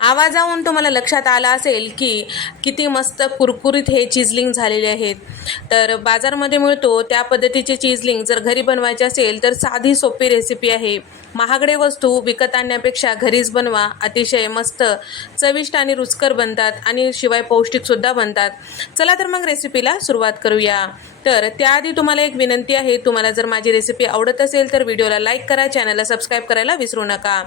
आवाजावरून तुम्हाला लक्षात आलं असेल की किती मस्त कुरकुरीत हे चिजलिंग झालेले आहेत. तर बाजारमध्ये मिळतो त्या पद्धतीचे चिजलिंग. जर घरी बनवायचे असेल तर साधी सोपी रेसिपी आहे. महागडे वस्तू विकत आणण्यापेक्षा घरीच बनवा. अतिशय मस्त चविष्ट आणि रुचकर बनतात आणि शिवाय पौष्टिकसुद्धा बनतात. चला तर मग रेसिपीला सुरुवात करूया. तर त्याआधी तुम्हाला एक विनंती आहे तुम्हाला जर माझी रेसिपी आवडत असेल तर व्हिडिओला लाईक करा चॅनलला सबस्क्राईब करायला विसरू नका.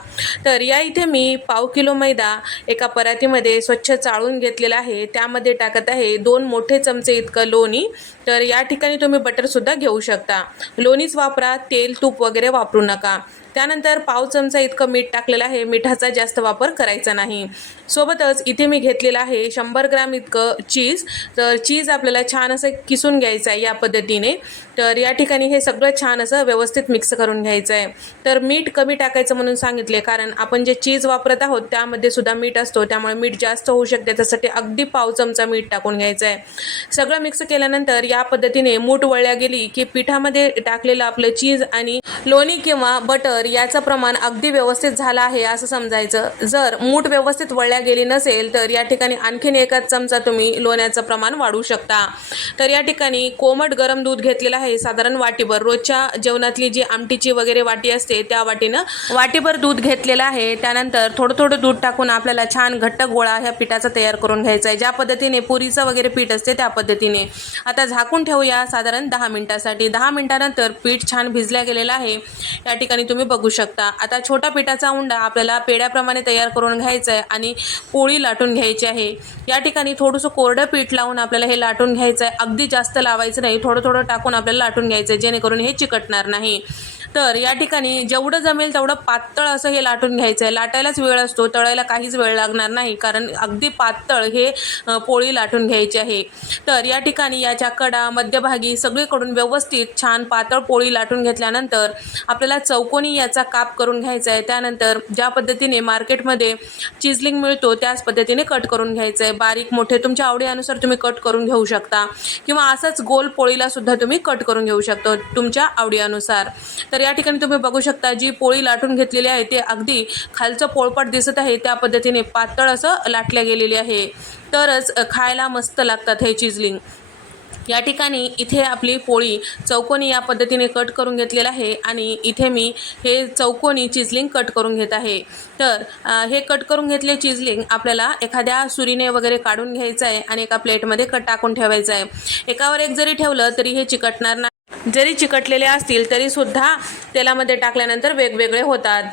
तर या इथे मी पाव किलो मैदा एका परातीमध्ये स्वच्छ चाळून घेतलेला आहे. त्यामध्ये टाकत आहे दोन मोठे चमचे इतकं लोणी तर या ठिकाणी तुम्ही बटरसुद्धा घेऊ शकता. लोणीच वापरा तेल तूप वगैरे वापरू नका. त्यानंतर पाव चमचा इतकं मीठ टाकलेलं आहे. मिठाचा जास्त वापर करायचा नाही. सोबतच इथे मी घेतलेलं आहे शंभर ग्राम इतकं चीज तर चीज आपल्याला छान असं किसून घ्यायचं आहे या पद्धतीने. तर या ठिकाणी हे सगळं छान असं व्यवस्थित मिक्स करून घ्यायचं आहे. तर मीठ कमी टाकायचं म्हणून सांगितले कारण आपण जे चीज वापरत आहोत त्यामध्ये सुद्धा मीठ असतो. त्यामुळे मीठ जास्त होऊ शकते. त्यासाठी अगदी पाव चमचा मीठ टाकून घ्यायचं आहे. सगळं मिक्स केल्यानंतर या पद्धतीने मूठ वळल्या गेली की पिठामध्ये टाकलेलं आपलं चीज आणि लोणी किंवा बटर याचं प्रमाण अगदी व्यवस्थित झालं आहे असं समजायचं. जर मूठ व्यवस्थित वळल्या गेली नसेल तर या ठिकाणी आणखीन एकाच चमचा तुम्ही लोण्याचं प्रमाण वाढवू शकता. तर या ठिकाणी कोमट गरम दूध घेतलेलं आहे साधारण वाटीभर. रोजच्या जेवणातली जी आमटीची वगैरे वाटी असते त्या वाटीनं वाटीभर दूध घेतलेलं आहे. त्यानंतर थोडं थोडं दूध टाकून आपल्याला छान घट्ट गोळा ह्या पिठाचा तयार करून घ्यायचा आहे. ज्या पद्धतीने पुरीचं वगैरे पीठ असते त्या पद्धतीने. आता झाकून ठेवूया साधारण दहा मिनटासाठी. दहा मिनटानंतर पीठ छान भिजल्या गेलेलं आहे. या ठिकाणी तुम्ही बघू शकता. आता छोटा पिठाचा उंडा आपल्याला पेड्याप्रमाणे तयार करून घ्यायचा आहे आणि पोळी लाटून घ्यायची आहे. या ठिकाणी थोडंसं कोरडं पीठ लावून आपल्याला हे लाटून घ्यायचं आहे अगदी जास्त लावायचं नाही. थोडं थोडं टाकून आपल्याला लाटून घ्यायचं आहे जेणेकरून हे चिकटणार नाही. तर या ठिकाणी जेवढं जमेल तेवढं पातळ असं हे लाटून घ्यायचं आहे लाटायलाच वेळ असतो तळायला काहीच वेळ लागणार नाही कारण अगदी पातळ हे पोळी लाटून घ्यायची आहे. तर या ठिकाणी याच्या कडा मध्यभागी सगळीकडून व्यवस्थित छान पातळ पोळी लाटून घेतल्यानंतर आपल्याला चौकोनी याचा काप करून घ्यायचा आहे त्यानंतर ज्या पद्धतीने मार्केटमध्ये चिजलिंग मिळतो त्याच पद्धतीने कट करून घ्यायचं आहे बारीक मोठे तुमच्या आवडीनुसार तुम्ही कट करून घेऊ शकता. किंवा असंच गोल पोळीला सुद्धा तुम्ही कट करून घेऊ शकतो तुमच्या आवडीनुसार. तर या ठिकाणी तुम्ही बघू शकता जी पोळी लाटून घेतलेली आहे ते अगदी खालचं पोळपाट दिसत आहे. त्या पद्धतीने पातळ असं लाटल्या गेलेली आहे. तरच खायला मस्त लागतात हे चिजलिंग. या ठिकाणी इथे आपली पोळी चौकोनी या पद्धतीने कट करून घेतलेलं आहे आणि इथे मी हे चौकोनी चिजलिंग कट करून घेत आहे. तर हे कट करून घेतले चिजलिंग आपल्याला एखाद्या सुरीने वगैरे काढून घ्यायचं आहे आणि एका प्लेटमध्ये कट टाकून ठेवायचं आहे. एकावर एक जरी ठेवलं तरी हे चिकटणार नाही. जरी चिकटलेले असतील तरी सुद्धा तेलामध्ये टाकल्यानंतर वेगवेगळे होतात.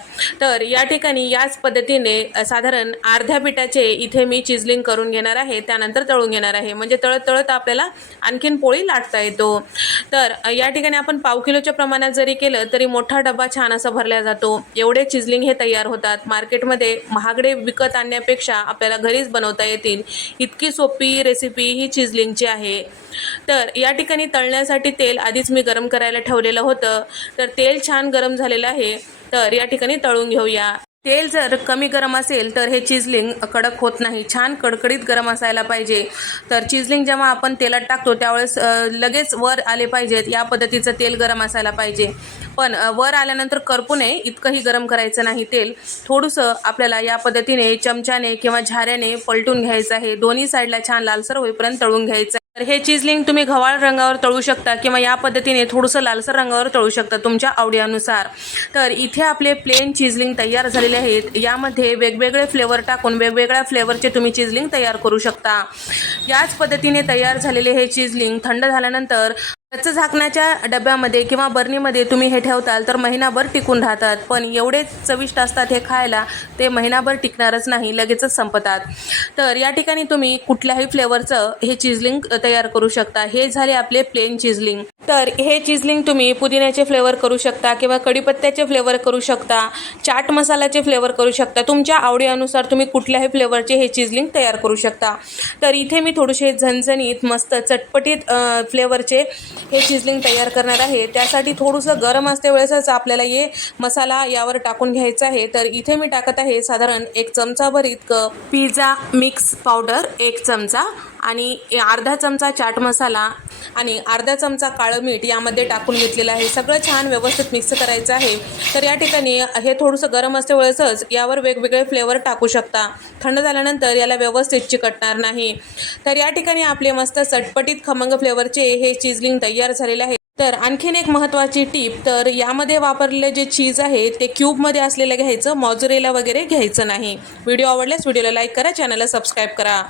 तर या ठिकाणी याच पद्धतीने साधारण अर्ध्या पिठाचे इथे मी चिजलिंग करून घेणार आहे त्यानंतर तळून घेणार आहे. म्हणजे तळत तळत आपल्याला आणखीन पोळी लाटता येतो. तर या ठिकाणी आपण पाव किलोच्या प्रमाणात जरी केलं तरी मोठा डबा छान असा भरला जातो. एवढे चिजलिंग हे तयार होतात. मार्केटमध्ये महागडे विकत आणण्यापेक्षा आपल्याला घरीच बनवता येतील. इतकी सोपी रेसिपी ही चिजलिंगची आहे. तर या ठिकाणी तळण्यासाठी तेल आधीच मी गरम करायला ठेवलेलं होतं तर तेल छान गरम झालेलं आहे. तर या ठिकाणी तळून घेऊया. तेल जर कमी गरम असेल तर हे चिजलिंग कडक होत नाही. छान कडकडीत गरम असायला पाहिजे. तर चिजलिंग जेव्हा आपण तेलात टाकतो त्यावेळेस लगेच वर आले पाहिजेत. या पद्धतीचं तेल गरम असायला पाहिजे. पण वर आल्यानंतर करपू नये इतकंही गरम करायचं नाही तेल. थोडंसं आपल्याला या पद्धतीने चमच्याने किंवा झाऱ्याने पलटून घ्यायचं आहे. दोन्ही साईडला छान लालसर होईपर्यंत तळून घ्यायचं तर हे चिजलिंग तुम्ही घवाळ रंगावर तळू शकता किंवा या पद्धतीने थोडंसं लालसर रंगावर तळू शकता तुमच्या आवडीनुसार. तर इथे आपले प्लेन चिजलिंग तयार झालेले आहेत. यामध्ये वेगवेगळे फ्लेवर टाकून वेगवेगळ्या फ्लेवरचे तुम्ही चिजलिंग तयार करू शकता. याच पद्धतीने तयार झालेले हे चिजलिंग थंड झाल्यानंतर कच्च झाकण्याच्या डब्यामध्ये किंवा बर्नीमध्ये तुम्ही हे ठेवताल तर महिनाभर टिकून राहतात. पण एवढे चविष्ट असतात हे खायला ते महिनाभर टिकणारच नाही लगेचच संपतात. तर या ठिकाणी तुम्ही कुठल्याही फ्लेवरचं हे चिजलिंग तयार करू शकता. हे झाले आपले प्लेन चिजलिंग तर हे चिजलिंग तुम्ही पुदिन्याचे फ्लेवर करू शकता किंवा कढीपत्त्याचे फ्लेवर करू शकता चाट मसाल्याचे फ्लेवर करू शकता. तुमच्या आवडीनुसार तुम्ही कुठल्याही फ्लेवरचे हे चिजलिंग तयार करू शकता. तर इथे मी थोडेसे झणझणीत मस्त चटपटीत फ्लेवरचे हे चिजलिंग तयार करणार आहे. त्यासाठी थोडंसं गरम असते वेळेसच आपल्याला हे मसाला यावर टाकून घ्यायचा आहे. तर इथे मी टाकत आहे साधारण एक चमचाभर इतकं पिझ्झा मिक्स पावडर एक चमचा आणि अर्धा चमचा चाट मसाला आणि अर्धा चमचा काळं मीठ यामध्ये टाकून घेतलेलं आहे. सगळं छान व्यवस्थित मिक्स करायचं आहे. तर या ठिकाणी हे थोडंसं गरम असते यावर वेगवेगळे फ्लेवर टाकू शकता. थंड झाल्यानंतर याला व्यवस्थित चिकटणार नाही. तर या ठिकाणी आपले मस्त चटपटीत खमंग फ्लेवरचे हे चिजलिंग तयार झालेले आहे. तर आणखीन एक महत्त्वाची टीप तर यामध्ये वापरलेले जे चीज आहे ते क्यूबमध्ये असलेलं घ्यायचं मॉजरेला वगैरे घ्यायचं नाही. व्हिडिओ आवडल्यास व्हिडिओला लाईक करा चॅनलला सबस्क्राईब करा.